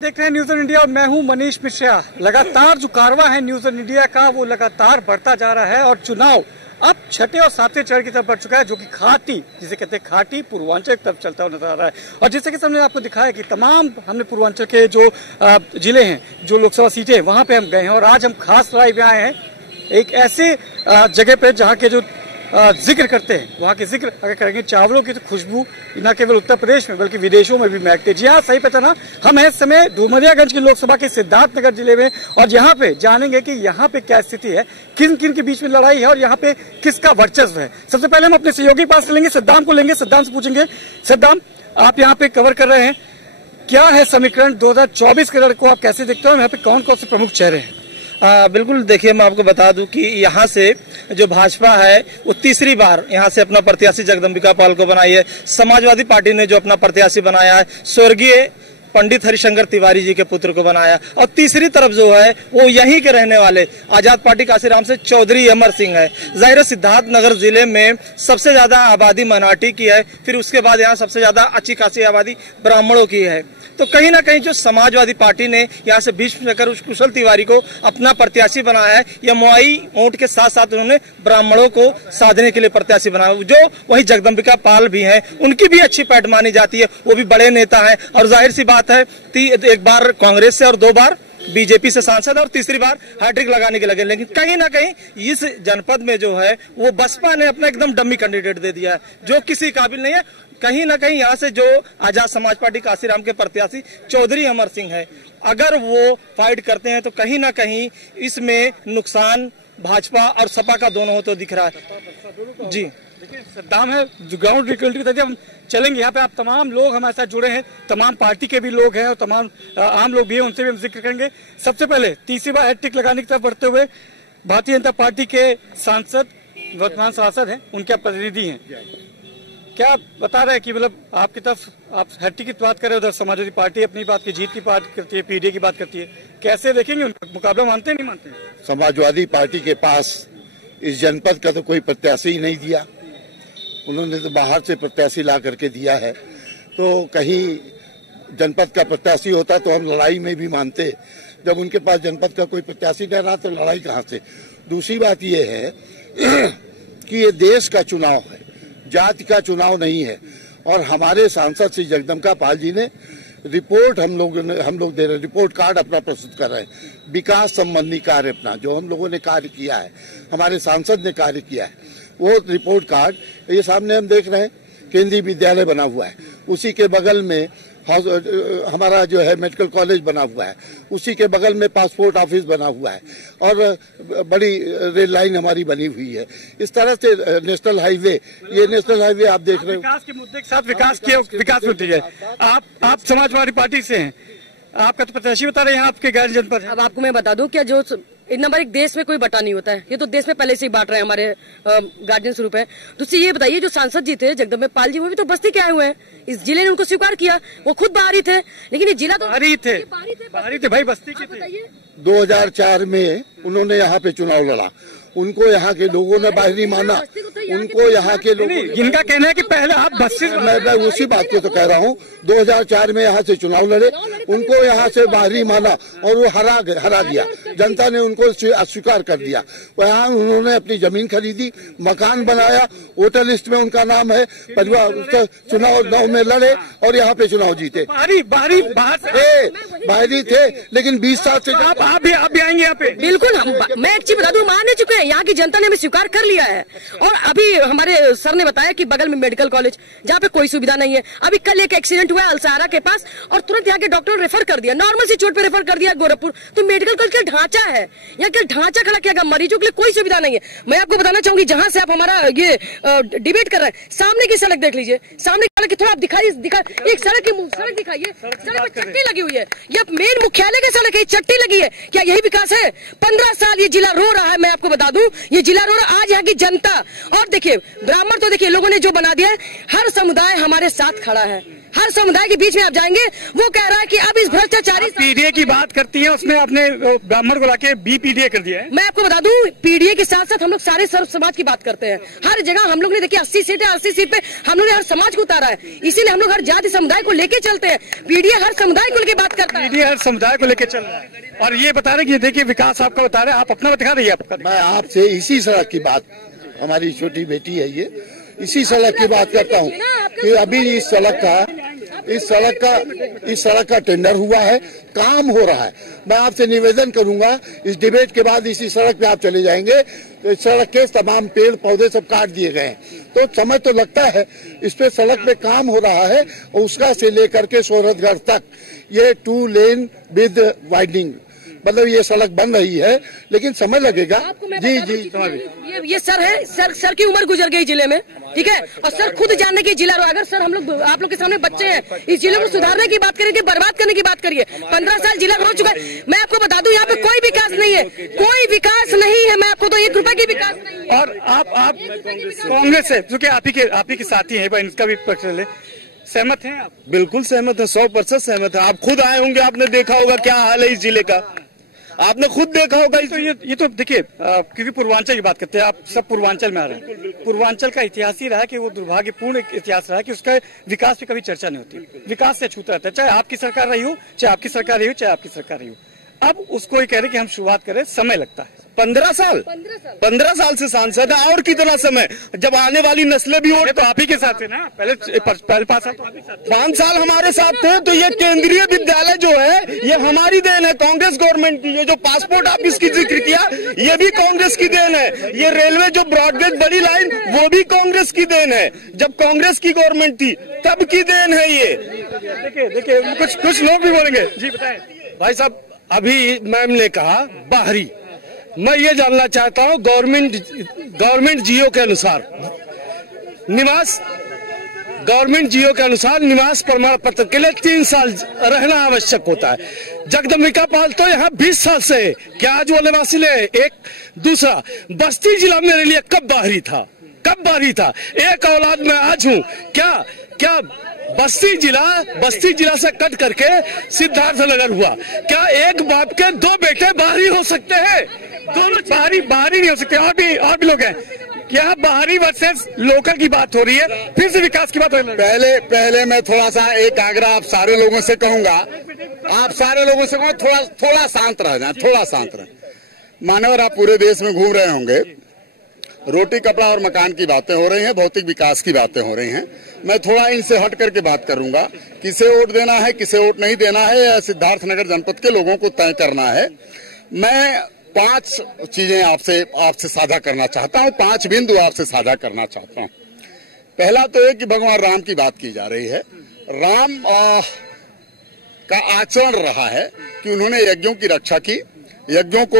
देख रहे हैं न्यूज़ इंडिया और मैं हूं मनीष मिश्रा। लगातार जो कारवां है न्यूज़ इंडिया का वो लगातार बढ़ता जा रहा है और चुनाव अब छठे और सातवें चरण की तरफ बढ़ चुका है, जो कि खाटी जिसे कहते हैं खाटी पूर्वांचल की तरफ चलता हुआ नजर आ रहा है। और जैसे कि हमने आपको दिखाया कि तमाम हमने पूर्वांचल के जो जिले हैं, जो लोकसभा सीटें, वहां पे हम गए हैं और आज हम खास लड़ाई में आए हैं एक ऐसे जगह पे जहाँ के जो जिक्र करते हैं, वहाँ के जिक्र अगर करेंगे चावलों की तो खुशबू न केवल उत्तर प्रदेश में बल्कि विदेशों में भी महकते। जी हाँ, सही पता ना, हम हैं इस समय डुमरियागंज की लोकसभा के सिद्धार्थनगर जिले में और यहाँ पे जानेंगे कि यहाँ पे क्या स्थिति है, किन किन के बीच में लड़ाई है और यहाँ पे किसका वर्चस्व है। सबसे पहले हम अपने सहयोगी पास लेंगे, सद्दाम को लेंगे, सद्दाम से पूछेंगे, सद्दाम आप यहाँ पे कवर कर रहे हैं, क्या है समीकरण 2024 के रण को आप कैसे देखते हो, यहाँ पे कौन कौन से प्रमुख चेहरे हैं? बिल्कुल, देखिए मैं आपको बता दूं कि यहाँ से जो भाजपा है वो तीसरी बार यहाँ से अपना प्रत्याशी जगदम्बिका पाल को बनाई है। समाजवादी पार्टी ने जो अपना प्रत्याशी बनाया है स्वर्गीय पंडित हरिशंकर तिवारी जी के पुत्र को बनाया, और तीसरी तरफ जो है वो यहीं के रहने वाले आजाद पार्टी काशीराम से चौधरी अमर सिंह है। जाहिर सिद्धार्थनगर जिले में सबसे ज्यादा आबादी मराठी की है, फिर उसके बाद यहाँ सबसे ज्यादा अच्छी खासी आबादी ब्राह्मणों की है। तो कहीं ना कहीं जो समाजवादी पार्टी ने यहाँ से भीष्म चक्र कुशल तिवारी को अपना प्रत्याशी बनाया है, या मोई वोट के साथ साथ उन्होंने ब्राह्मणों को साधने के लिए प्रत्याशी बनाया। जो वही जगदम्बिका पाल भी हैं, उनकी भी अच्छी पैठ मानी जाती है, वो भी बड़े नेता है और जाहिर सी बात है एक बार कांग्रेस से और 2 बार बीजेपी से सांसद और तीसरी बार हैट्रिक लगाने के लगे। लेकिन कहीं ना कहीं इस जनपद में जो है वो बसपा ने अपना एकदम डम्मी कैंडिडेट दे दिया है, जो किसी काबिल नहीं है। कहीं ना कहीं यहाँ से जो आजाद समाज पार्टी काशीराम के प्रत्याशी चौधरी अमर सिंह है, अगर वो फाइट करते हैं तो कहीं ना कहीं इसमें नुकसान भाजपा और सपा का दोनों हो तो दिख रहा है। जी देखिए, सद्दाम है जो ग्राउंड रियलिटी हम चलेंगे। यहाँ पे आप तमाम लोग हमारे साथ जुड़े हैं, तमाम पार्टी के भी लोग हैं और तमाम आम लोग भी हैं, उनसे भी हम जिक्र करेंगे। सबसे पहले तीसरी बार हैट्रिक लगाने की तरफ बढ़ते हुए भारतीय जनता पार्टी के सांसद, वर्तमान सांसद हैं, उनके प्रतिनिधि हैं, क्या बता रहे हैं कि मतलब आपकी तरफ आप हैट्रिक की बात करें, उधर समाजवादी पार्टी अपनी बात की जीत की बात करती है, पीडीए की बात करती है, कैसे देखेंगे उनका मुकाबला? मानते हैं नहीं मानते? समाजवादी पार्टी के पास इस जनपद का तो कोई प्रत्याशी ही नहीं दिया, उन्होंने तो बाहर से प्रत्याशी ला करके दिया है। तो कहीं जनपद का प्रत्याशी होता तो हम लड़ाई में भी मानते, जब उनके पास जनपद का कोई प्रत्याशी नहीं रहा तो लड़ाई कहाँ से। दूसरी बात ये है कि ये देश का चुनाव है, जाति का चुनाव नहीं है। और हमारे सांसद श्री जगदम्बिका पाल जी ने रिपोर्ट हम लोग दे रहे, रिपोर्ट कार्ड अपना प्रस्तुत कर रहे हैं, विकास संबंधी कार्य अपना जो हम लोगों ने कार्य किया है, हमारे सांसद ने कार्य किया है, वो रिपोर्ट कार्ड ये सामने हम देख रहे हैं। केंद्रीय विद्यालय बना हुआ है, उसी के बगल में हमारा जो है मेडिकल कॉलेज बना हुआ है, उसी के बगल में पासपोर्ट ऑफिस बना हुआ है और बड़ी रेल लाइन हमारी बनी हुई है। इस तरह से नेशनल हाईवे, ये नेशनल हाईवे आप देख रहे हो। विकास के मुद्दे के साथ विकास मुद्दे है। आप समाजवादी पार्टी से हैं, आपका तो प्रत्याशी बता रहे हैं आपके गैर जनपद है। अब आपको मैं बता दूं, क्या जो नंबर एक देश में कोई बटा नहीं होता है, ये तो देश में पहले से ही बांट रहे हैं हमारे गार्जियन स्वरूप है। दूसरी ये बताइए, जो सांसद जी थे जगदम्बिका पाल जी, वो भी तो बस्ती के आए हुए हैं, इस जिले ने उनको स्वीकार किया, वो खुद बाहरी थे, लेकिन ये जिला तो बाहरी थे भाई, बस्ती के थे। 2004 में उन्होंने यहाँ पे चुनाव लड़ा, उनको यहाँ के लोगों ने बाहरी माना, उनको यहाँ के लोगों, इनका कहना है कि पहले आप बस्ती, मैं उसी बात को तो कह रहा हूँ। 2004 में यहाँ से चुनाव लड़े, उनको यहाँ से बाहरी माना और वो हरा दिया, जनता ने उनको अस्वीकार कर दिया। यहाँ उन्होंने अपनी जमीन खरीदी, मकान बनाया, वोटर लिस्ट में उनका नाम है, परिवार चुनाव में लड़े और यहाँ पे चुनाव जीते। बाहरी थे, लेकिन 20 साल से आप भी आएंगे यहाँ पे? बिल्कुल, मैं एक चीज बता दूं, मान चुके हैं, यहाँ की जनता ने हमें स्वीकार कर लिया है। और अभी हमारे सर ने बताया कि बगल में मेडिकल कॉलेज, जहाँ पे कोई सुविधा नहीं है। अभी कल एक एक्सीडेंट हुआ अलसारा के पास और तुरंत यहाँ के डॉक्टर रेफर कर दिया, नॉर्मल सी चोट पे रेफर कर दिया गोरखपुर। तो मेडिकल कॉलेज का ढांचा है, यहाँ के ढांचा खड़ा किया गया, मरीजों के लिए कोई सुविधा नहीं है। मैं आपको बताना चाहूंगी, जहाँ से आप हमारा ये डिबेट कर रहे हैं, सामने की सड़क देख लीजिए, सामने की सड़क थोड़ा आप दिखाइए, एक सड़क दिखाइए, सड़क पे चट्टी लगी हुई है, यह मेन मुख्यालय की सड़क है, चट्टी लगी है, क्या यही विकास है? 15 साल ये जिला रो रहा है, मैं आपको बता दूं, ये जिला रो रहा। आज यहाँ की जनता, और देखिए ब्राह्मण तो देखिए लोगों ने जो बना दिया है, हर समुदाय हमारे साथ खड़ा है, हर समुदाय के बीच में आप जाएंगे, वो कह रहा है कि अब इस भ्रष्टाचारी पीडीए की बात करती है, उसमें आपने ब्राह्मण को लाके बीपीडीए कर दिया है। मैं आपको बता दूं, पीडीए के साथ साथ हम लोग सारे सर्व समाज की बात करते हैं। हर जगह हम लोग ने देखिए 80 सीट है, 80 सीट पे हम लोग ने हर समाज को उतारा है, इसीलिए हम लोग हर जाति समुदाय को लेके चलते हैं। पीडीए हर समुदाय को लेके बात करता है, पीडीए हर समुदाय को लेके चल रहा है। और ये बता रहे कि देखिए विकास आपका बता रहे, आप अपना बता रही है आपका। मैं आपसे इसी सड़क की बात, हमारी छोटी बेटी है ये, इसी सड़क की बात करता हूँ कि अभी इस सड़क का टेंडर हुआ है, काम हो रहा है। मैं आपसे निवेदन करूंगा, इस डिबेट के बाद इसी सड़क पे आप चले जाएंगे तो इस सड़क के तमाम पेड़ पौधे सब काट दिए गए हैं, तो समय तो लगता है। इस पे सड़क पे काम हो रहा है और उसका से लेकर के सोरठगढ़ तक ये 2 लेन विद वाइडनिंग, मतलब ये सड़क बन रही है, लेकिन समय लगेगा। जी जी, ये सर है, सर की उम्र गुजर गई जिले में, ठीक है, और सर खुद जानने की जिला, अगर सर हम लोग आप लोग के सामने बच्चे हैं, इस जिले को सुधारने की बात करेंगे, बर्बाद करने की बात करिए। 15 साल जिला हो चुका है। मैं आपको बता दूं, यहाँ पे कोई विकास नहीं है, कोई विकास नहीं है। मैं आपको तो 1 रुपए की विकास नहीं है। और आप कांग्रेस से, जो कि आप ही के साथी है, इनका भी पक्ष सहमत हैं आप? बिल्कुल सहमत है, 100% सहमत है। आप खुद आए होंगे, आपने देखा होगा क्या हाल है इस जिले का, आपने खुद देखा होगा। तो ये तो देखिए, क्योंकि पूर्वांचल की बात करते हैं, आप सब पूर्वांचल में आ रहे हैं। पूर्वांचल का इतिहास ही रहा है कि वो दुर्भाग्यपूर्ण इतिहास रहा है कि उसका विकास पे कभी चर्चा नहीं होती, विकास से छूता रहता है, चाहे आपकी सरकार रही हो, चाहे आपकी सरकार रही हो, चाहे आपकी सरकार रही हो। अब उसको ये कह रहे कि हम शुरुआत करें, समय लगता है। 15 साल से सांसद है, और कितना समय, जब आने वाली नस्लें भी वोट तो आप ही के साथ है ना, पहले 5 साल तो आप ही साथ, 5 साल हमारे साथ थे। तो ये केंद्रीय विद्यालय जो है ये हमारी देन है, कांग्रेस गवर्नमेंट की। ये जो पासपोर्ट ऑफिस की जिक्र किया, ये भी कांग्रेस की देन है। ये रेलवे जो ब्रॉडगेज बड़ी लाइन, वो भी कांग्रेस की देन है, जब कांग्रेस की गवर्नमेंट थी तब की देन है ये। देखिए कुछ लोग भी बोलेंगे। जी बताएं भाई साहब। अभी मैम ने कहा बाहरी, मैं ये जानना चाहता हूँ, गवर्नमेंट जियो के अनुसार निवास प्रमाण पत्र के लिए 3 साल रहना आवश्यक होता है। जगदम्बिका पाल तो यहाँ 20 साल से, क्या आज वो निवासी ले? एक दूसरा, बस्ती जिला मेरे लिए कब बाहरी था? एक औलाद में आज हूँ, क्या बस्ती जिला से कट करके सिद्धार्थनगर हुआ? क्या एक बाप के 2 बेटे बाहरी हो सकते हैं? दोनों बाहरी नहीं हो सकते। और भी लोग हैं। क्या बाहरी वर्सेस लोकल की बात हो रही है, फिर से विकास की बात हो रही है? पहले मैं थोड़ा सा एक आग्रह आप सारे लोगों से कहूंगा, थोड़ा शांत रह जाए, थोड़ा शांत रहे। मानवर, आप पूरे देश में घूम रहे होंगे, रोटी कपड़ा और मकान की बातें हो रही हैं, भौतिक विकास की बातें हो रही हैं। मैं थोड़ा इनसे हट करके बात करूंगा। किसे वोट देना है, किसे वोट नहीं देना है, सिद्धार्थनगर जनपद के लोगों को तय करना है। मैं 5 चीजें आपसे साझा करना चाहता हूं, 5 बिंदु आपसे साझा करना चाहता हूं। पहला तो है कि भगवान राम की बात की जा रही है। राम का आचरण रहा है कि उन्होंने यज्ञों की रक्षा की, यज्ञों को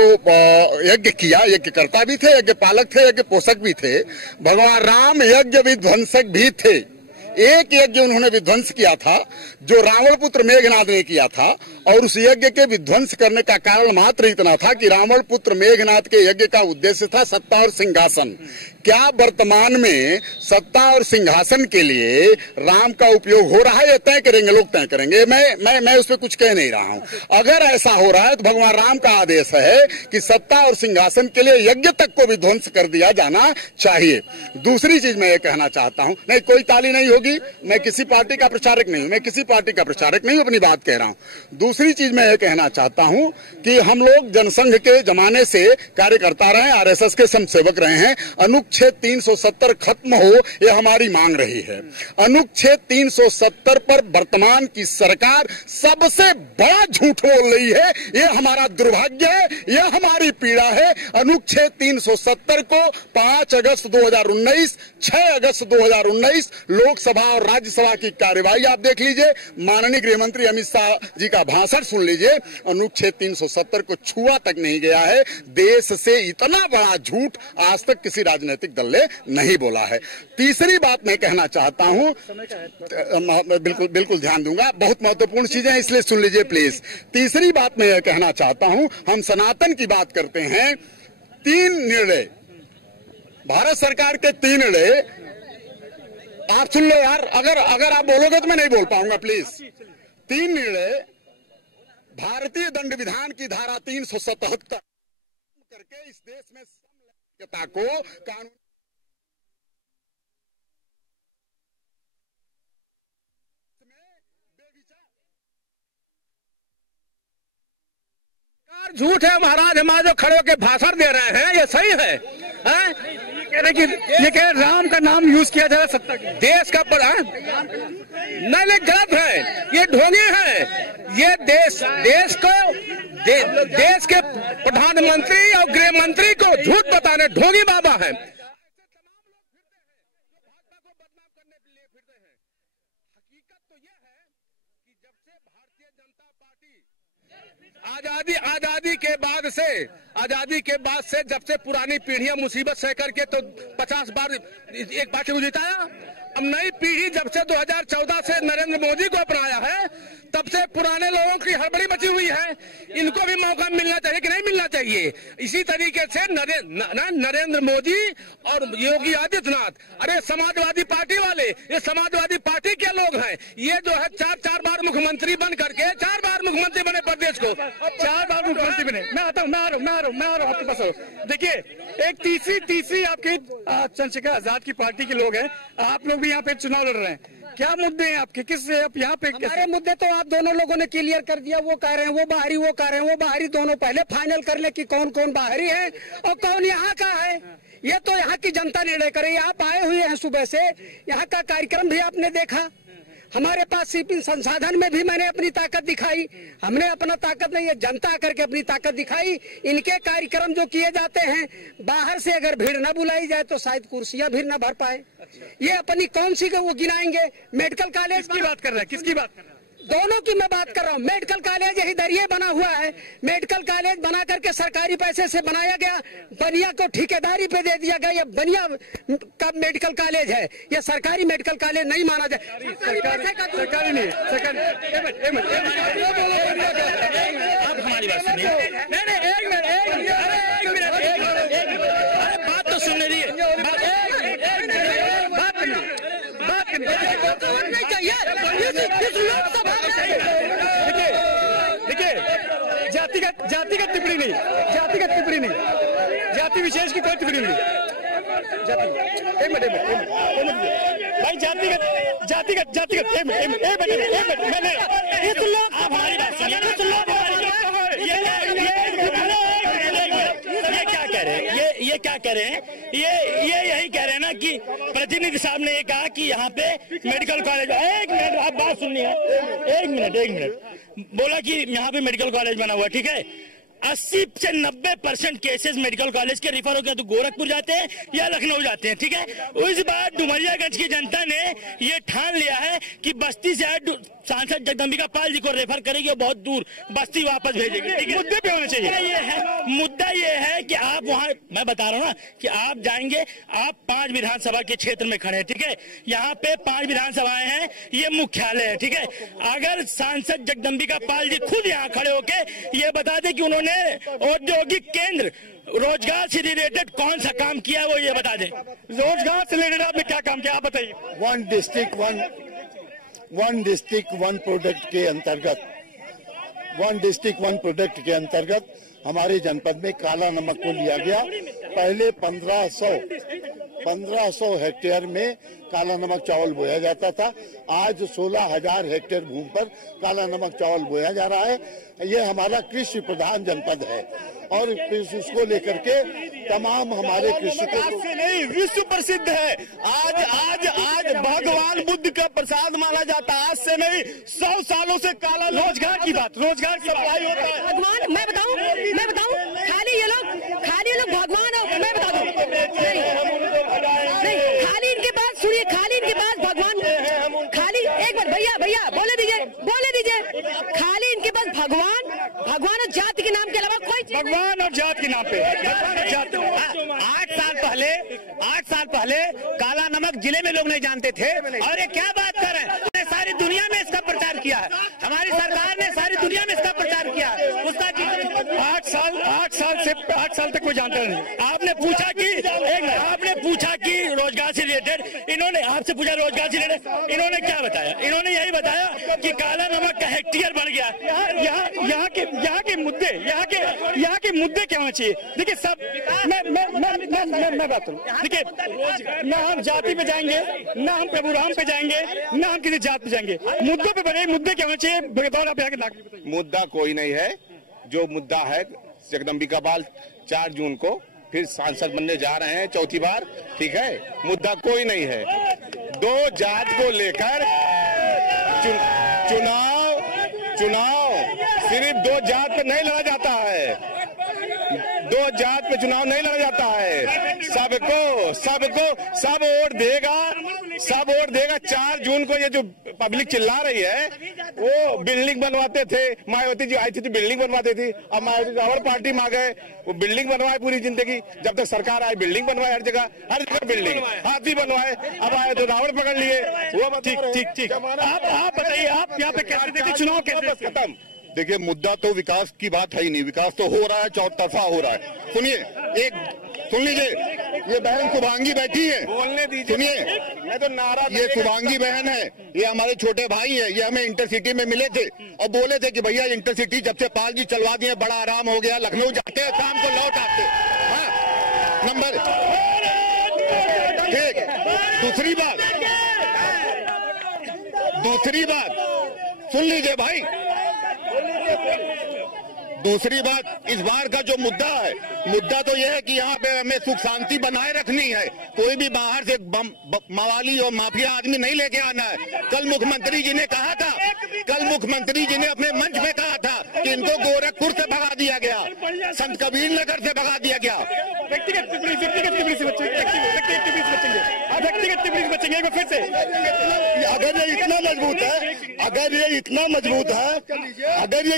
यज्ञ किया, यज्ञ करता भी थे, यज्ञ पालक थे, यज्ञ पोषक भी थे। भगवान राम यज्ञ विध्वंसक भी थे। एक यज्ञ उन्होंने विध्वंस किया था जो रावण पुत्र मेघनाद ने किया था, और उस यज्ञ के विध्वंस करने का कारण मात्र इतना था कि रावण पुत्र मेघनाद के यज्ञ का उद्देश्य था सत्ता और सिंहासन। क्या वर्तमान में सत्ता और सिंहासन के लिए राम का उपयोग हो रहा है? ये तय करेंगे, लोग तय करेंगे। मैं उस पर कुछ कह नहीं रहा हूं। अगर ऐसा हो रहा है तो भगवान राम का आदेश है कि सत्ता और सिंहासन के लिए यज्ञ तक को विध्वंस कर दिया जाना चाहिए। दूसरी चीज मैं ये कहना चाहता हूं, नहीं कोई ताली नहीं होगी, मैं किसी पार्टी का प्रचारक नहीं हूं, अपनी बात कह रहा हूं। दूसरी चीज मैं ये कहना चाहता हूं कि हम लोग जनसंघ के जमाने से कार्यकर्ता रहे, आरएसएस के समसेवक रहे हैं। अनुच्छेद 370 खत्म हो, ये हमारी मांग रही है। अनुच्छेद 370 पर वर्तमान की सरकार सबसे बड़ा झूठ बोल रही है। ये हमारा दुर्भाग्य है, यह हमारी पीड़ा है। अनुच्छेद 370 को 5 अगस्त 2019, 6 अगस्त 2019 लोकसभा और राज्यसभा की कार्यवाही आप देख लीजिए, माननीय गृह मंत्री अमित शाह जी का भाषण सुन लीजिए। अनुच्छेद 370 को छुआ तक नहीं गया है। देश से इतना बड़ा झूठ आज तक किसी राजनीतिक दल ने नहीं बोला है। तीसरी बात मैं कहना चाहता हूं, बिल्कुल ध्यान दूंगा, बहुत महत्वपूर्ण चीजें हैं, इसलिए सुन लीजिए प्लीज। तीसरी बात मैं यह कहना चाहता हूं, हम सनातन की बात करते हैं। 3 निर्णय, भारत सरकार के 3 निर्णय आप सुन लो यार, अगर आप बोलोगे तो मैं नहीं बोल पाऊंगा, प्लीज। 3 निर्णय भारतीय दंड विधान की धारा 377 करके इस देश में समलैंगिकता को कानून झूठ है महाराज। हमारे जो खड़े होकर भाषण दे रहे हैं ये सही है, ये कह रहे राम का नाम यूज किया जा रहा सत्ता के देश का नहीं, गलत है, ये ढोंगी है। ये देश के प्रधानमंत्री और गृह मंत्री को झूठ बताने ढोंगी बाबा है। आजादी के बाद से जब से पुरानी पीढ़ियां मुसीबत सह करके तो 50 बार एक पार्टी को जिताया। अब नई पीढ़ी जब से 2014 से नरेंद्र मोदी को अपनाया है तब से पुराने लोगों की हड़बड़ी मची हुई है। इनको भी मौका मिलना चाहिए कि नहीं मिलना चाहिए। इसी तरीके से नरेंद्र मोदी और योगी आदित्यनाथ, अरे समाजवादी पार्टी वाले, ये समाजवादी पार्टी के लोग हैं। ये जो है 4 बार मुख्यमंत्री बन करके 4 बार मुख्यमंत्री बने प्रदेश को, 4 बार मुख्यमंत्री बने। मैं आता हूँ, मैं आ रहा हूँ आपके पास। देखिए, एक तीसरी आपकी चंद्रशेखर आजाद की पार्टी के लोग हैं, आप लोग भी यहाँ पे चुनाव लड़ रहे हैं। क्या मुद्दे हैं आपके, किससे आप यहाँ पे? हमारे मुद्दे तो आप दोनों लोगों ने क्लियर कर दिया। वो कह रहे हैं वो बाहरी, वो कह रहे हैं वो बाहरी। दोनों पहले फाइनल कर ले कि कौन कौन बाहरी है और कौन यहाँ का है। ये तो यहाँ की जनता निर्णय करे। आप आए हुए हैं सुबह से, यहाँ का कार्यक्रम भी आपने देखा। हमारे पास सीपी संसाधन में भी मैंने अपनी ताकत दिखाई। हमने अपना ताकत नहीं है, जनता करके अपनी ताकत दिखाई। इनके कार्यक्रम जो किए जाते हैं, बाहर से अगर भीड़ न बुलाई जाए तो शायद कुर्सियां भी न भर पाए। ये अपनी कौन सी वो गिनाएंगे? मेडिकल कॉलेज की बात कर रहे हैं, किसकी बात कर रहे हैं? दोनों की मैं बात कर रहा हूँ। मेडिकल कॉलेज यही दरिये बना हुआ है। मेडिकल कॉलेज बना करके सरकारी पैसे से बनाया गया, बनिया को ठेकेदारी पे दे दिया गया। ये बनिया का मेडिकल कॉलेज है, ये सरकारी मेडिकल कॉलेज नहीं माना जाए। सरकारी नहीं, सरकारी। आप हमारी बात सुनिए। एक मिनट, बात तो सुनने दीजिए। देखिए, जातिगत टिप्पणी नहीं, जाति विशेष की कोई टिप्पणी नहीं। एक मिनट भाई, जातिगत आप हमारी बात सुनिए। ये क्या कह रहे हैं? ये यही कह रहे हैं ना कि प्रतिनिधि साहब ने ये कहा कि यहाँ पे मेडिकल कॉलेज। एक मिनट, आप बात सुनिए। एक मिनट बोला कि यहाँ पे मेडिकल कॉलेज बना हुआ, ठीक है। 80 से 90% केसेस मेडिकल कॉलेज के रिफर होकर तो गोरखपुर जाते हैं या लखनऊ जाते हैं, ठीक है। उस बार डुमरियागंज की जनता ने ये ठान लिया है कि बस्ती से सांसद जगदम्बिका पाल जी को रेफर करेगी और बहुत दूर बस्ती वापस भेजेगी, ठीक है। मुद्दे पे होना चाहिए। मुद्दा ये है कि आप वहाँ, मैं बता रहा हूँ ना कि आप जाएंगे, आप 5 विधानसभा के क्षेत्र में खड़े हैं, ठीक है। यहाँ पे 5 विधानसभाएं हैं, ये मुख्यालय है, ठीक है। अगर सांसद जगदम्बिका पाल जी खुद यहाँ खड़े होके ये बता दें कि उन्होंने औद्योगिक केंद्र रोजगार से रिलेटेड कौन सा काम किया है, वो ये बता दें। रोजगार से रिलेटेड आपने क्या काम किया, आप बताइए। वन डिस्ट्रिक्ट वन प्रोडक्ट के अंतर्गत हमारे जनपद में काला नमक को लिया गया। पहले 1500 हेक्टेयर में काला नमक चावल बोया जाता था। आज 16,000 हेक्टेयर भूमि पर काला नमक चावल बोया जा रहा है। ये हमारा कृषि प्रधान जनपद है और उसको लेकर के तमाम हमारे कृषकों से नहीं, विश्व प्रसिद्ध है। आज भगवान बुद्ध का प्रसाद माना जाता है। आज से नहीं, 100 सालों से काला रोजगार की बात, रोजगार की सप्लाई होता है। भगवान, मैं बताऊं, खाली ये लोग भगवान हो। मैं बता दूं, नहीं, खाली इनके पास, सुनिए, खाली इनके पास भगवान, खाली एक बार भैया बोले दीजिए, खाली इनके पास भगवान और जाति के नाम के अलावा कोई, भगवान और जात के नाम पे 8 साल पहले काला नमक जिले में लोग नहीं जानते थे, और ये क्या बात कर रहे हैं। सारी दुनिया में इसका प्रचार किया है, हमारी सरकार ने सारी दुनिया में इसका प्रचार किया है। उसका 8 साल तक कोई जानता नहीं। आपने पूछा कि रोजगार से रिलेटेड इन्होंने आपसे पूछा, रोजगार से रिलेटेड इन्होंने क्या बताया? इन्होंने यही बताया कि काला नमक का हेक्टेयर बढ़ गया। यहाँ के मुद्दे क्या होने चाहिए? देखिए सब मैं बात करूँ, देखिए ना हम जाति पे जाएंगे, ना हम प्रभु राम पे जाएंगे, ना हम किसी जात पे जाएंगे। मुद्दे पे बने, मुद्दे क्या होने चाहिए बतौर आप यहाँ के नागरिक बताइए। मुद्दा कोई नहीं है। जो मुद्दा है जगदम्बिका पाल 4 जून को फिर सांसद बनने जा रहे हैं चौथी बार, ठीक है। मुद्दा कोई नहीं है। 2 जात को लेकर चुनाव सिर्फ 2 जात पे नहीं लड़ा जाता है। 2 जात पे चुनाव नहीं लड़ा जाता है। सब वोट देगा 4 जून को। ये जो पब्लिक चिल्ला रही है वो बिल्डिंग बनवाते थे, मायावती जी आई थी तो बिल्डिंग बनवाते थी। अब मायावती रावण पार्टी में आ गए, वो बिल्डिंग बनवाए पूरी जिंदगी। जब तक सरकार आई बिल्डिंग बनवाए, हर जगह बिल्डिंग, हाथी बनवाए। अब आए तो रावण पकड़ लिए। वो ठीक आप बताइए, आप यहाँ पे कैसे देखते चुनाव कैसे खत्म? देखिए मुद्दा तो विकास की बात है ही नहीं। विकास तो हो रहा है, चौतरफा हो रहा है। सुन लीजिए, ये बहन शुभांगी बैठी है, बोलने दीजिए। सुनिए, मैं तो नारा, ये शुभांगी बहन है, ये हमारे छोटे भाई है। ये हमें इंटरसिटी में मिले थे और बोले थे कि भैया इंटरसिटी जब से पाल जी चलवा दिए बड़ा आराम हो गया। लखनऊ जाते हैं, शाम को लौट आते। हाँ, नंबर ठीक। दूसरी बात सुन लीजिए भाई। दूसरी बात, इस बार का जो मुद्दा है, मुद्दा तो यह है कि यहाँ पे हमें सुख शांति बनाए रखनी है। कोई भी बाहर से मवाली और माफिया आदमी नहीं लेके आना है। कल मुख्यमंत्री जी ने अपने मंच में कहा था कि इनको गोरखपुर से भगा दिया गया, संत कबीर नगर से भगा दिया गया। व्यक्तिगत टिप्पणी से बचेंगे फिर से। अगर ये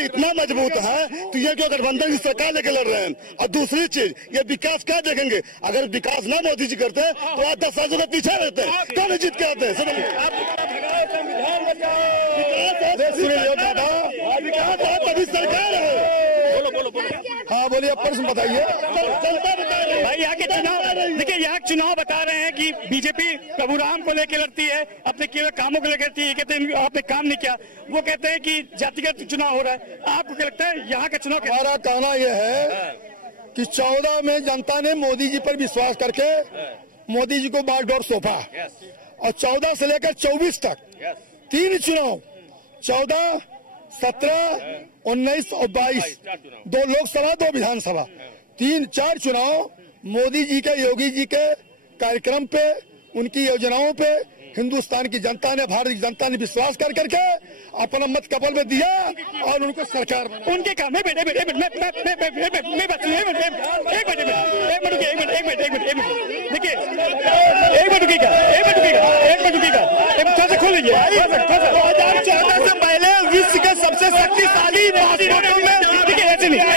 इतना मजबूत है तो ये जो गठबंधन की सरकार लेके लड़ रहे हैं। और दूसरी चीज, ये विकास क्या देखेंगे? अगर विकास ना मोदी जी करते तो आज 10 साल पीछे रहते हैं, कौन जीत के आते हैं? तभी सरकार है। बोलो। हाँ बोलिए, प्रश्न बताइए। भाई यहाँ के चुनाव देखिए, यहाँ चुनाव बता रहे हैं कि बीजेपी प्रभु राम को लेकर लड़ती है, अपने केवल कामों को लेकर लड़ती है। कहते हैं आपने काम नहीं किया, वो कहते हैं कि जातिगत चुनाव हो रहा है। आपको क्या लगता है यहाँ का चुनाव? हमारा कहना यह है कि 14 में जनता ने मोदी जी पर विश्वास करके मोदी जी को बागडोर सौंपा और 14 से लेकर 24 तक 3 चुनाव, 14, 17, 19 और 22, 2 लोकसभा 2 विधानसभा, 3-4 चुनाव मोदी जी के, योगी जी के कार्यक्रम पे, उनकी योजनाओं पे हिंदुस्तान की जनता ने, भारत की जनता ने विश्वास कर करके अपना मत कपल में दिया और उनको सरकार उनके काम में देखिए खोल लीजिए। 2014 से पहले विश्व के सबसे शक्तिशाली पासपोर्टों में देखिए, ऐसे नहीं होगा,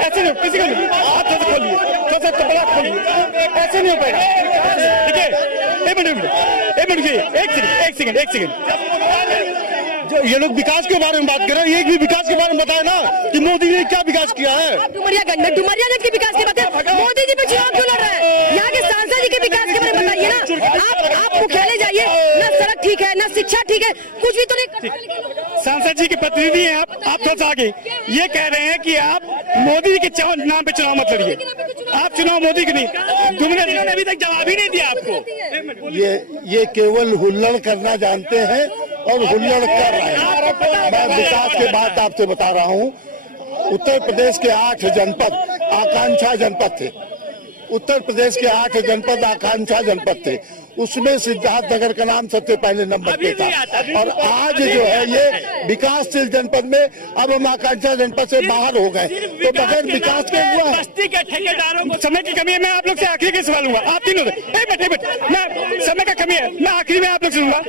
ऐसे नहीं, किसी को नहीं। आप थोड़ा खोलिए, थोड़ा कपड़ा खोलिए, ऐसे नहीं हो पाएगा। देखिए एक सेकंड। जो ये लोग विकास के बारे में बात कर रहे हैं, एक भी विकास के बारे में बताए ना कि मोदी ने क्या विकास किया है। डुमरियागंज के विकास की बात है, मोदी जी पे चुनाव क्यों लड़ रहे हैं? यहाँ के सांसद जी के विकास के बारे में बताइए ना। आप मुख्यालय जाइए, ना सड़क ठीक है, ना शिक्षा ठीक है, कुछ भी तो नहीं। सांसद जी के प्रतिनिधि हैं आप थोड़ा सा आगे ये कह रहे हैं कि आप मोदी के नाम पे चुनाव मत लड़िए। आप चुनाव मोदी के नहीं, तुमने अभी तक जवाब ही नहीं दिया आपको। ये केवल हुल्लड़ करना जानते हैं और हुल्लड़ कर रहे हैं। मैं विकास के बात आपसे बता रहा हूँ। उत्तर प्रदेश के 8 जनपद आकांक्षा जनपद थे। उत्तर प्रदेश के 8 जनपद आकांक्षा जनपद थे, उसमें सिद्धार्थनगर का नाम सबसे पहले नंबर पे था। और आज जो है ये विकासशील जनपद में अब हम आकांक्षा जनपद से बाहर हो गए, तो बगैर विकास के हुआ है। बस्ती के ठेकेदारों को समय की कमी है। मैं आप लोग से आखिरी के सवाल लूंगा, आप तीनों मैं समय का कमी है, मैं आखिरी में आप लोग से लूंगा,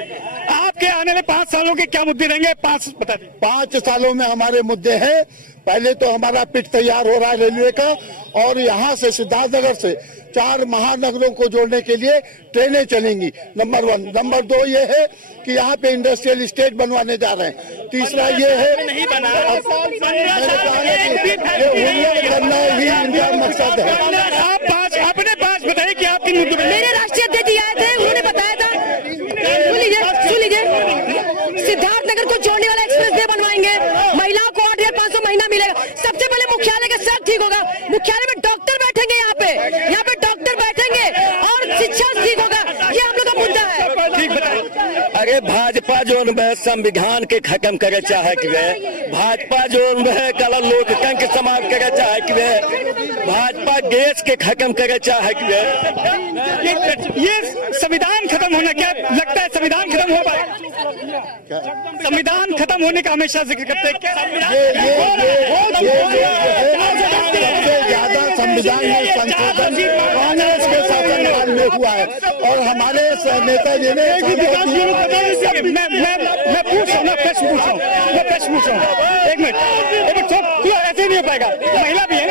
आपके आने वाले 5 सालों के क्या मुद्दे रहेंगे? 5 बता दें। 5 सालों में हमारे मुद्दे हैं। पहले तो हमारा पिट तैयार हो रहा है रेलवे का, और यहाँ से सिद्धार्थनगर से 4 महानगरों को जोड़ने के लिए ट्रेनें चलेंगी, नंबर 1। नंबर 2 ये है कि यहाँ पे इंडस्ट्रियल स्टेट बनवाने जा रहे हैं। तीसरा ये है, नहीं बना, करना ही इनका मकसद है। अपने 5 किन मुद्दों पे? मेरे राष्ट्रीय अध्यक्ष जी आए थे, उन्होंने बताया था, सुन लीजिए, सिद्धार्थनगर को जोड़ने वाला एक्सप्रेस वे बनवाएंगे, महिलाओं को 8,500 महीना मिलेगा। सबसे पहले मुख्यालय का सड़क ठीक होगा, मुख्यालय में डॉक्टर बैठेंगे, यहाँ पे डॉक्टर बैठेंगे और शिक्षा ठीक होगा। ये हम लोग का मुद्दा है। ठीक बताइए। अरे भाजपा जो संविधान के खत्म करे चाहे कि वे भाजपा जो कल लोकतंत्र समाज करे चाहे कि वे भाजपा देश के खत्म करे चाहे कि वे ये संविधान खत्म होना, क्या लगता है संविधान खत्म हो पाए? संविधान खत्म होने का हमेशा जिक्र करते हैं। ज्यादा संविधान में संशोधन कांग्रेस के शासनकाल में हुआ है और हमारे नेता जी ने मैं पूछ रहा हूँ, प्रश्न पूछ रहा हूँ। एक मिनट ऐसे नहीं हो पाएगा। महिला भी है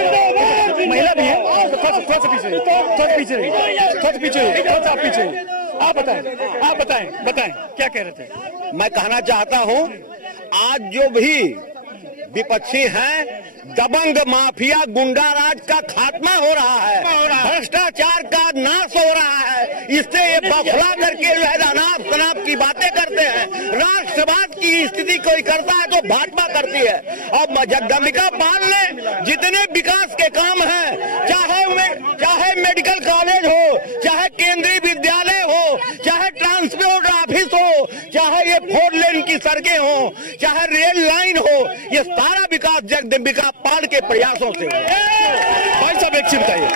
थोड़ा सा पीछे। आप बताएं क्या कह रहे थे? मैं कहना चाहता हूं, आज जो भी विपक्षी हैं, दबंग माफिया गुंडा राज का खात्मा हो रहा है, भ्रष्टाचार का नाश हो रहा है। इससे ये बौखला करके जो है अनाप शनाप की बातें करते हैं। राष्ट्रवाद की स्थिति कोई करता है तो भाजपा करती है। और जगदम्बिका पाल ने जितने विकास के काम हैं, चाहे मेडिकल कॉलेज हो, चाहे केंद्रीय विद्यालय हो, चाहे ट्रांसपोर्ट ऑफिस हो, चाहे ये 4 लेन की सड़कें हो, चाहे रेल लाइन हो, ये सारा विकास जगदम्बिका पाल के प्रयासों से। भाई साहब एक चीज बताइए,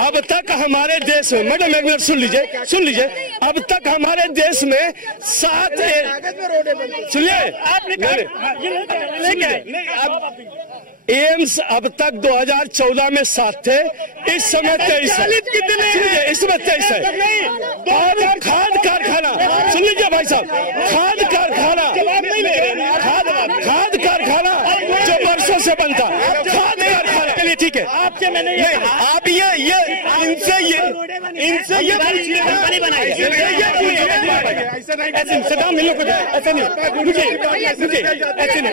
अब तक हमारे देश में, मैडम एक मिनट सुन लीजिए, अब तक हमारे देश में 7 सुनिए एम्स अब तक 2014 में 7 थे, इस समय 23 है। इस समय 23 है। और खाद कारखाना, सुन लीजिए भाई साहब, खाद कारखाना जो वर्षों से बनता, खाद कारखाना के लिए ठीक है। आपसे मैंने आप इनसे ये कंपनी बनाई है। ऐसे सदाम मिलो को ऐसे नहीं, मुझे ऐसे नहीं,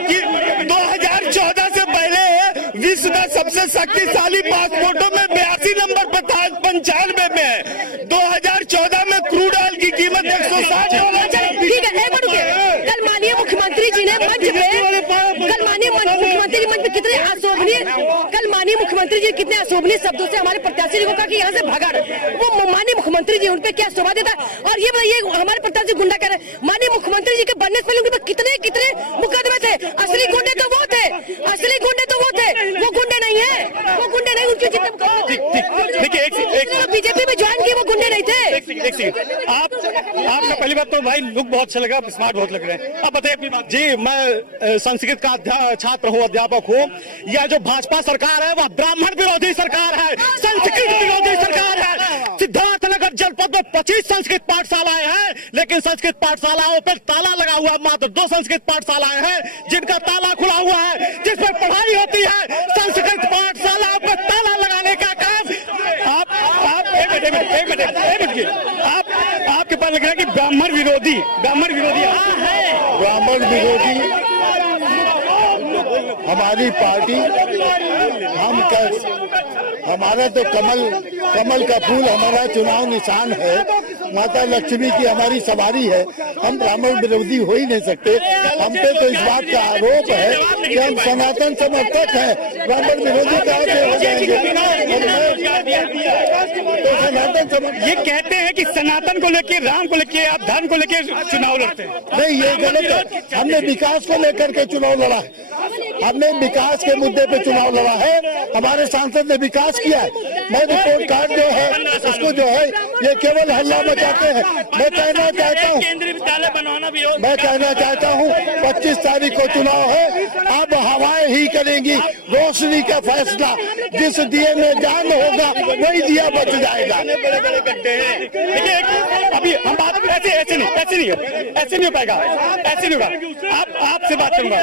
कि 2014 से पहले विश्व में सबसे शक्तिशाली पासपोर्टों में 82 नंबर पर था, 95 में है। 2014 में क्रूड ऑयल की कीमत 160। ठीक है, एक मिनट। कल माननीय मुख्यमंत्री जी ने मंच पे कितने अशोभनीय शब्दों से हमारे प्रत्याशी जी को कहा कि यहाँ से भगा रहे। वो माननीय मुख्यमंत्री जी उन पे क्या शोभा देता है? और ये बताइए, हमारे प्रत्याशी गुंडा कह रहे हैं, माननीय मुख्यमंत्री जी के बनने से पहले उनके पास कितने मुकदमे थे। असली गुंडे तो वो थे, वो गुंडे नहीं है, उनके जितने बीजेपी में ज्वाइन किए वो गुंडे नहीं थे। आपका पहली बात तो भाई लुक बहुत अच्छा लगा, स्मार्ट बहुत लग रहे हैं। अब बताइए अपनी बात। जी, मैं संस्कृत का छात्र हूँ, अध्यापक हूँ। यह जो भाजपा सरकार है वह ब्राह्मण विरोधी सरकार है, संस्कृत विरोधी सरकार है। सिद्धार्थनगर जनपद में 25 संस्कृत पाठशालाएं हैं, लेकिन संस्कृत पाठशालाओं पर ताला लगा हुआ। मात्र 2 संस्कृत पाठशालाएं हैं जिनका ताला खुला हुआ है, जिसमें पढ़ाई होती है। संस्कृत पाठशालाओं पर ताला लगाने का काम आपके पास लग रहा है कि ब्राह्मण विरोधी हमारी पार्टी, हमारा तो कमल का फूल हमारा चुनाव निशान है। माता लक्ष्मी की हमारी सवारी है। हम ब्राह्मण विरोधी हो ही नहीं सकते। हम पे तो इस बात का आरोप है कि हम सनातन समर्थक हैं। ब्राह्मण विरोधी कहाँ से हो जाएंगे? तो सनातन समर्थक ये कहते हैं कि सनातन को लेके, राम को लेके, आप धर्म को लेके चुनाव लड़ते हैं। नहीं, ये गलत है। हमने विकास को लेकर के चुनाव लड़ा है। हमने विकास के मुद्दे पे चुनाव लड़ा है। हमारे सांसद ने विकास किया है। मैं रिपोर्ट कार्ड जो है उसको जो है ये केवल हल्ला मचाते हैं। मैं कहना चाहता हूँ केंद्रीय विद्यालय बनवाना भी हो। 25 तारीख को चुनाव है। अब हवाएं ही करेंगी रोशनी का फैसला। जिस दिए में जान होगा वही दिया बच जाएगा। देखिए, अभी हम बात ऐसे नहीं हो पाएगा, ऐसे नहीं होगा। आपसे बात करूंगा।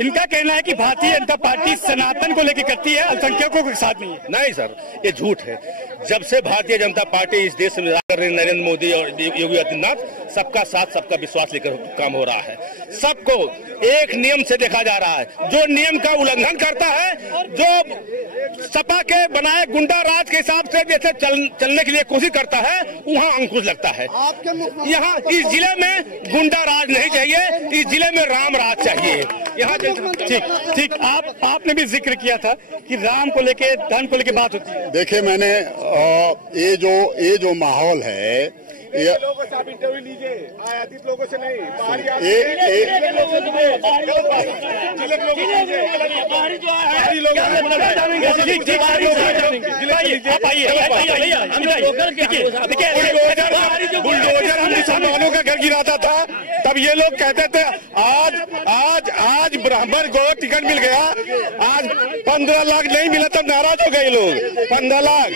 इनका कहना है कि भारतीय जनता पार्टी सनातन को लेकर करती है, अल्पसंख्यकों के साथ नहीं है। नहीं सर, ये झूठ है। जब से भारतीय जनता पार्टी इस देश में राज कर रही नरेंद्र मोदी और योगी आदित्यनाथ, सबका साथ सबका विश्वास लेकर काम हो रहा है। सबको एक नियम से देखा जा रहा है, जो नियम का उल्लंघन करता है, जो सपा के बनाए गुंडा राज के हिसाब से जैसे चलने के लिए कोशिश करता है, वहाँ अंकुश लगता है। यहाँ इस जिले में गुंडा राज नहीं चाहिए, इस जिले में राम राज चाहिए। यहाँ ठीक आपने भी जिक्र किया था कि राम को लेके, धन को लेके बात होती है। देखिए, मैंने ये जो माहौल है, लोगों से आप इंटरव्यू लीजिए, आयातित लोगों से नहीं, बुलडोजर हम मुसलमानों का घर गिराता था, तब ये लोग कहते थे आज ब्राह्मण को टिकट मिल गया, आज 15 लाख नहीं मिला तब नाराज हो गए लोग। 15 लाख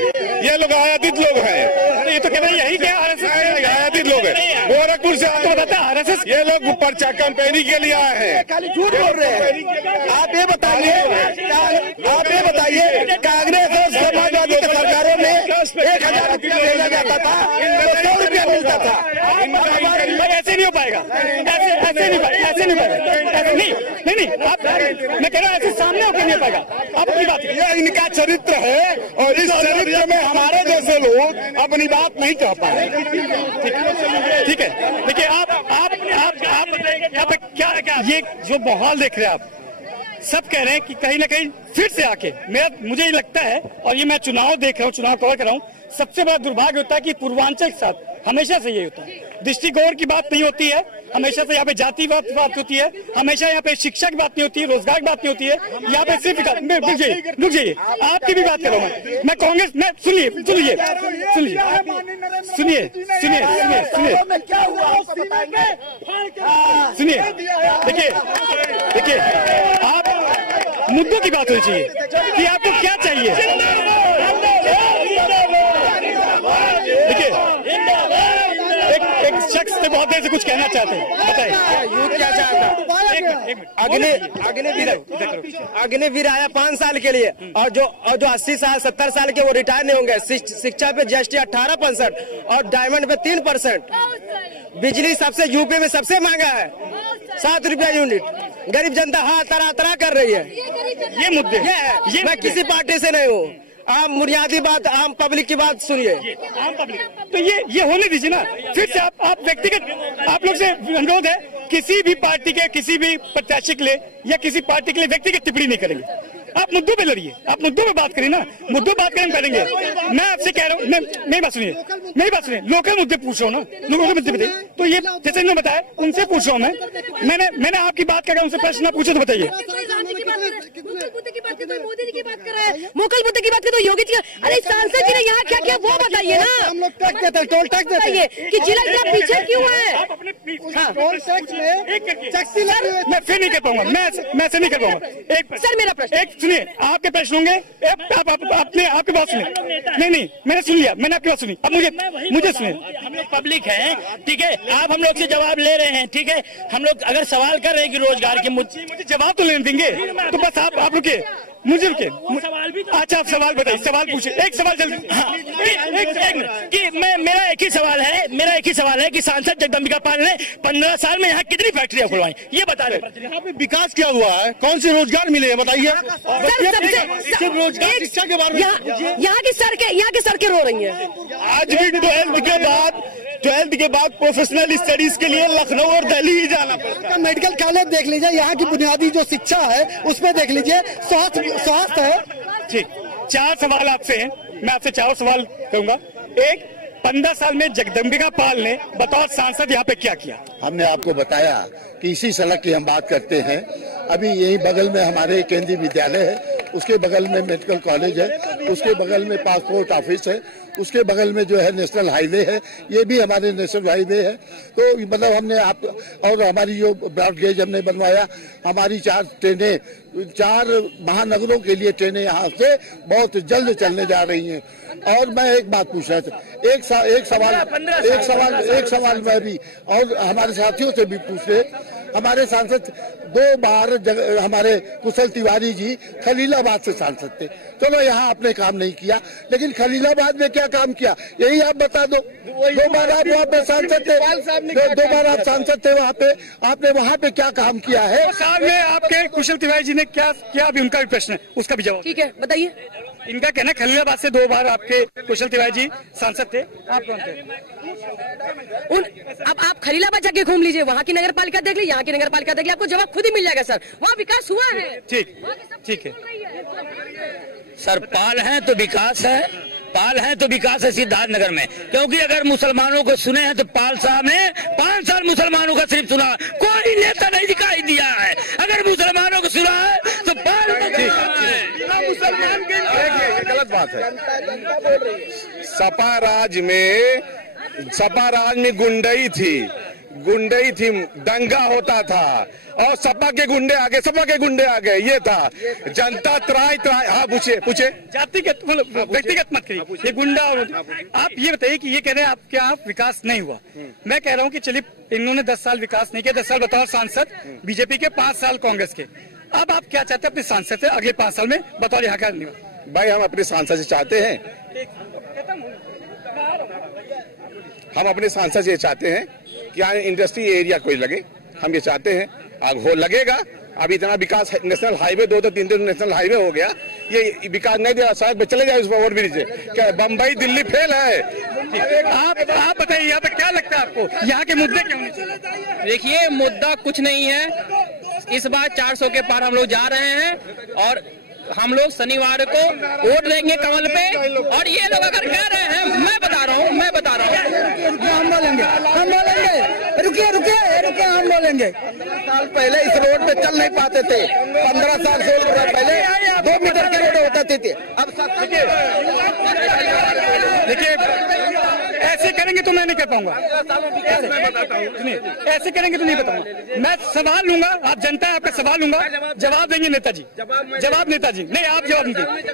ये लोग आयातित लोग हैं। ये तो कह रहे यही क्या आयातित लोग हैं, गोरखपुर से तो बताता RSS ये लोग पर्चा कैंपेनिंग के लिए आए हैं। खाली झूठ बोल रहे हैं। आप ये बताइए कांग्रेस और समाजवादी की सरकारों में 1000 रुपया भेजा जाता था, 100 रुपया मिलता था। ऐसे नहीं हो पाएगा, ऐसे नहीं आप, मैं कह रहा हूँ ऐसे सामने होकर नहीं पाएगा। आपकी बात ये इनका चरित्र है, और इस चरित्र में हमारे जैसे लोग अपनी बात नहीं कह पाए। ठीक है, देखिए आप यहाँ पे क्या ये जो माहौल देख रहे हैं आप, सब कह रहे हैं कि कहीं ना कहीं फिर से आके मुझे ये लगता है, और ये मैं चुनाव देख रहा हूँ, चुनाव कवर कर रहा हूँ, सबसे बड़ा दुर्भाग्य होता है कि पूर्वांचल के साथ हमेशा से ये होता है, दृष्टिकोण की बात नहीं होती है, हमेशा से यहाँ पे जाति बात होती है, हमेशा यहाँ पे शिक्षा की बात नहीं होती है, रोजगार की बात नहीं होती है। यहाँ पे सिर्फ रुक जाइए, आपकी भी बात कर रहा हूँ मैं कांग्रेस में। सुनिए, देखिए आप मुद्दों की बात होनी चाहिए कि आपको क्या चाहिए। देखिए एक शख्स से बहुत देर से कुछ कहना चाहते हैं, बताइए यूथ क्या चाहता है। अग्निवीर आया 5 साल के लिए, और जो 80 साल 70 साल के वो रिटायर नहीं होंगे। शिक्षा पे GST 18% और डायमंड पे 3%। बिजली सबसे यूपी में सबसे महंगा है, 7 रुपया यूनिट। गरीब जनता तरा कर रही है। ये मुद्दे ये मैं किसी पार्टी से नहीं हूँ, आम बुनियादी बात, आम पब्लिक की बात सुनिए। आम पब्लिक तो ये होने दीजिए ना। फिर से आप व्यक्तिगत, आप लोग से अनुरोध है, किसी भी पार्टी के किसी भी प्रत्याशी के लिए या किसी पार्टी के लिए व्यक्तिगत टिप्पणी नहीं करेंगे। आप मुद्दों पे लड़िए, आप मुद्दों पे बात करिए ना, मुद्दों पे बात करेंगे। मैं आपसे कह रहा हूँ, मेरी बात सुनिए, लोकल मुद्दे पूछ रहा हूँ ना, लोगों के मुद्दे बताइए। तो ये जैसे इन्होंने बताया, उनसे पूछ रहा हूँ मैंने आपकी बात कर, उनसे प्रश्न पूछे तो बताइए। मोदी जी की बात कर रहे हैं, मुकल मुद्दे की बात कर, तो योगी जी, अरे सांसद जी ने यहाँ क्या किया वो बताइए ना। हम लोग टैक्स देते हैं, टोल टैक्स देते हैं कि जिला इतना पीछे क्यों है। टोल टैक्स में मैं फिर नहीं कर पाऊंगा, मैं ऐसे नहीं कर पाऊंगा। एक सर मेरा प्रश्न, एक सुनिए, आपके प्रश्न होंगे, आपने आपकी बात सुनी। नहीं मैंने सुन लिया, मैंने आपकी बात सुनी। अब मुझे सुनिए। हम लोग पब्लिक हैं, ठीक है, आप हम लोग से जवाब ले रहे हैं, ठीक है। हम लोग अगर सवाल कर रहे हैं कि रोजगार के मुझे जवाब तो लेने देंगे, तो बस आप रुके, मुझे रुके। सवाल भी अच्छा, आप सवाल बताइए, सवाल पूछिए, एक सवाल जल्दी। हाँ, कि मेरा एक ही सवाल है कि सांसद जगदम्बिका पाल ने 15 साल में यहाँ कितनी फैक्ट्रियां खुलवाई, ये बता रहे। यहाँ पे विकास क्या हुआ है, कौन से रोजगार मिले हैं बताइए। सिर्फ रोजगार शिक्षा के बारे में यहाँ की सड़कें रो रही हैं। आज भी 12th के बाद प्रोफेशनल स्टडीज के लिए लखनऊ और दिल्ली ही जाना पड़ता है। मेडिकल कॉलेज देख लीजिए, यहाँ की बुनियादी जो शिक्षा है उसमें देख लीजिए, स्वास्थ्य है। ठीक, 4 सवाल आपसे हैं, मैं आपसे 4 सवाल करूंगा। एक, 15 साल में जगदम्बिका पाल ने बतौर सांसद यहाँ पे क्या किया? हमने आपको बताया कि इसी सड़क की हम बात करते हैं। अभी यही बगल में हमारे केंद्रीय विद्यालय है, उसके बगल में मेडिकल कॉलेज है, उसके बगल में पासपोर्ट ऑफिस है, उसके बगल में जो है नेशनल हाईवे है, ये भी हमारे नेशनल हाईवे है। तो मतलब हमने और हमारी जो ब्रॉड गेज हमने बनवाया, हमारी 4 ट्रेनें 4 महानगरों के लिए ट्रेनें यहाँ से बहुत जल्द चलने जा रही हैं। और मैं एक बात पूछना चाहता, एक सवाल मैं भी और हमारे साथियों से भी पूछ रहे हमारे सांसद 2 बार हमारे कुशल तिवारी जी खलीलाबाद से सांसद थे। चलो यहाँ आपने काम नहीं किया, लेकिन खलीलाबाद में क्या काम किया यही आप बता दो। 2 बार आप वहाँ पे सांसद थे, 2 बार आप सांसद थे वहाँ पे, आपने वहाँ पे क्या काम किया है? साल में आपके कुशल तिवारी जी ने क्या किया, अभी उनका भी प्रश्न है, उसका भी जवाब। ठीक है, बताइए। इनका कहना है खलीलाबाद से 2 बार आपके कुशल तिवारी जी सांसद थे, आप कौन थे? अब आप खलीलाबाद जाके घूम लीजिए, वहाँ की नगर पालिका देख लीजिए, यहाँ की नगर पालिका देख लीजिए, आपको जवाब खुद ही मिल जाएगा सर। वहाँ विकास हुआ है। ठीक है सर, पाल है तो विकास है, पाल है तो विकास है सिद्धार्थ नगर में। क्योंकि अगर मुसलमानों को सुने हैं तो पाल साहब ने 5 साल मुसलमानों का सिर्फ सुना, कोई नेता नहीं दिखाई दिया है। अगर मुसलमानों को सुना है तो पाल मुसलमान के लिए गलत बात है। सपा राज में गुंडई थी, दंगा होता था और सपा के गुंडे आ गए, ये था। जनता त्राई। हाँ पूछे जातिगत व्यक्तिगत मत करिए, ये गुंडा। आप ये बताइए कि ये कह रहे हैं आपके यहाँ विकास नहीं हुआ, मैं कह रहा हूँ कि चलिए इन्होंने 10 साल विकास नहीं किया, 10 साल बतौर सांसद बीजेपी के, 5 साल कांग्रेस के। अब आप क्या चाहते हैं अपने सांसद से अगले 5 साल में बतौर यहाँ का निवासी? भाई हम अपने सांसद से चाहते हैं, हम अपने सांसद से चाहते हैं कि यहाँ इंडस्ट्री एरिया कोई लगे, हम ये चाहते हैं। अब हो लगेगा, अभी इतना विकास नेशनल हाईवे 2-3 नेशनल हाईवे हो गया, ये विकास नहीं दिया, शायद चले जाए उस पर ओवर ब्रिज। क्या बम्बई दिल्ली फेल है? आप बताइए यहाँ पे क्या लगता है आपको, यहाँ के मुद्दे क्या होने चाहिए? देखिए, मुद्दा कुछ नहीं है। इस बार 400 के पार हम लोग जा रहे हैं और हम लोग शनिवार को वोट देंगे कमल पे। और ये लोग अगर कह रहे हैं, मैं बता रहा हूँ हम बोलेंगे, रुकिए हम बोलेंगे। 15 साल पहले इस रोड पे चल नहीं पाते थे, 15 साल से पहले 2 मीटर की रोड होती थी। अब देखिए ऐसे करेंगे तो मैं नहीं कर पाऊंगा, ऐसे करेंगे तो नहीं बताऊंगा। मैं सवाल लूंगा, आप जनता है, आपका सवाल लूंगा, जवाब देंगे नेताजी, जवाब नेताजी नहीं, आप जवाब नहीं देंगे।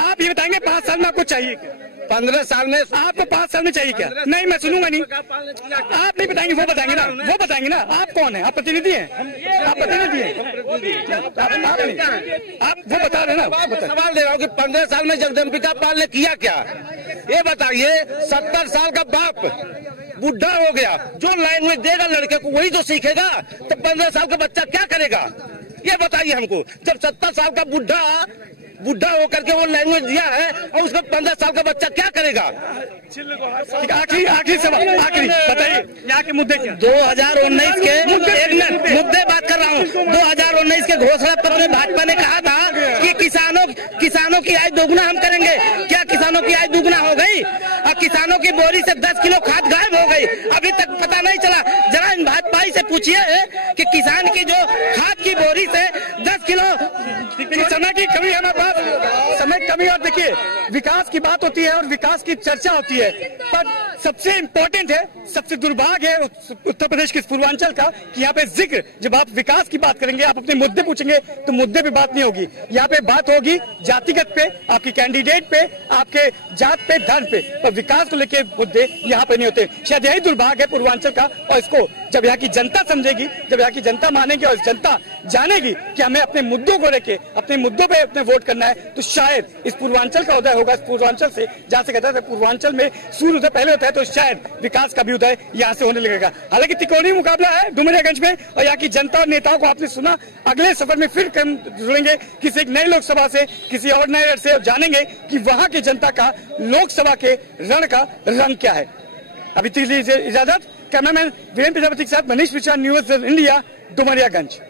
आप ये बताएंगे 5 साल में आपको चाहिए क्या? 15 साल में आपको 5 साल में चाहिए क्या? नहीं, मैं सुनूंगा नहीं। आप नहीं बताएंगे, वो बताएंगे ना, आप कौन है? आप प्रतिनिधि हैं, आप प्रतिनिधि हैं, आप वो बता रहे ना। सवाल दे रहा हूँ कि 15 साल में जगदम्बिका पाल ने किया क्या, ये बताइए। 70 साल का बाप बुढ़ा हो गया, जो लैंग्वेज देगा लड़के को वही तो सीखेगा, तो 15 साल का बच्चा क्या करेगा, ये बताइए हमको। जब 70 साल का बुढ़ा होकर के वो लैंग्वेज दिया है और उसका 15 साल का बच्चा क्या करेगा? आखिरी सवाल, आखिरी बताइए यहाँ के मुद्दे क्या? 2019 के मुद्दे बात कर रहा हूँ। 2019 के घोषणा पत्र में भाजपा ने कहा था कि किसानों की आय दोगुना हम करेंगे। क्या किसानों की आय दोगुना हो गई? और किसानों की बोरी से 10 किलो खाद गायब हो गई, अभी तक पता नहीं चला। जरा इन भाजपाई से पूछिए कि किसान की जो खाद की बोरी से 10 किलो। समय की कमी है हमारे पास, समय कमी। और देखिए विकास की बात होती है और विकास की चर्चा होती है, पर सबसे इम्पोर्टेंट है, सबसे दुर्भाग्य है उत्तर प्रदेश के पूर्वांचल का कि यहाँ पे जिक्र, जब आप विकास की बात करेंगे, आप अपने मुद्दे पूछेंगे तो मुद्दे पे बात नहीं होगी। यहाँ पे बात होगी जातिगत पे, आपकी कैंडिडेट पे, आपके जात पे, धर्म पे, पर विकास को लेके मुद्दे यहाँ पे नहीं होते। शायद यही दुर्भाग्य है पूर्वांचल का। और इसको जब यहाँ की जनता समझेगी, जब यहाँ की जनता मानेगी और जनता जानेगी कि हमें अपने मुद्दों को लेके, अपने मुद्दों पे अपने वोट करना है, तो शायद इस पूर्वांचल का उदय होगा। इस पूर्वांचल से जहाँ से कहता है पूर्वांचल में सूर्य उदय पहले होता है, तो शायद विकास का भी उदय यहाँ से होने लगेगा। हालांकि त्रिकोणीय मुकाबला है डुमरियागंज में और यहाँ की जनता और नेताओं को आपने सुना। अगले सफर में फिर जुड़ेंगे किसी एक नई लोकसभा से, किसी और नए से, जानेंगे कि वहाँ की जनता का लोकसभा के रण का रंग क्या है। अभी तक इजाजत। कैमरामैन वीरेंद्र प्रजापति के साथ मनीष मिश्रा, न्यूज इंडिया, डुमरियागंज।